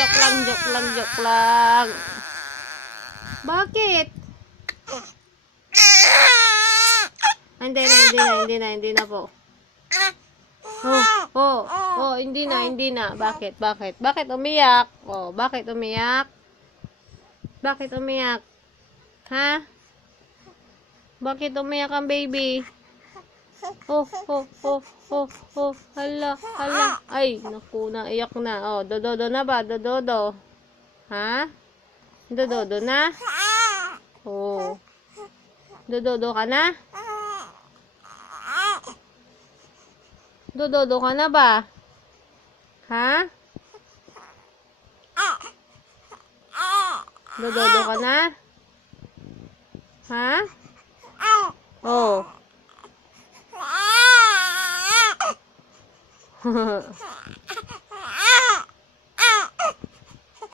joke lang, joke lang, joke lang. Bakit? Hindi na po. Hindi na. Bakit umiyak? Bakit umiyak? Bakit umiyak? Ha? Bakit umiyak ang baby? Hala. Ay, naku, naiyak na. Dododo na ba? Dododo. Ha? Dododo na? Dododo ka na? Dododo ka na ba? Ha? Dododo ka na? Ha? Oh.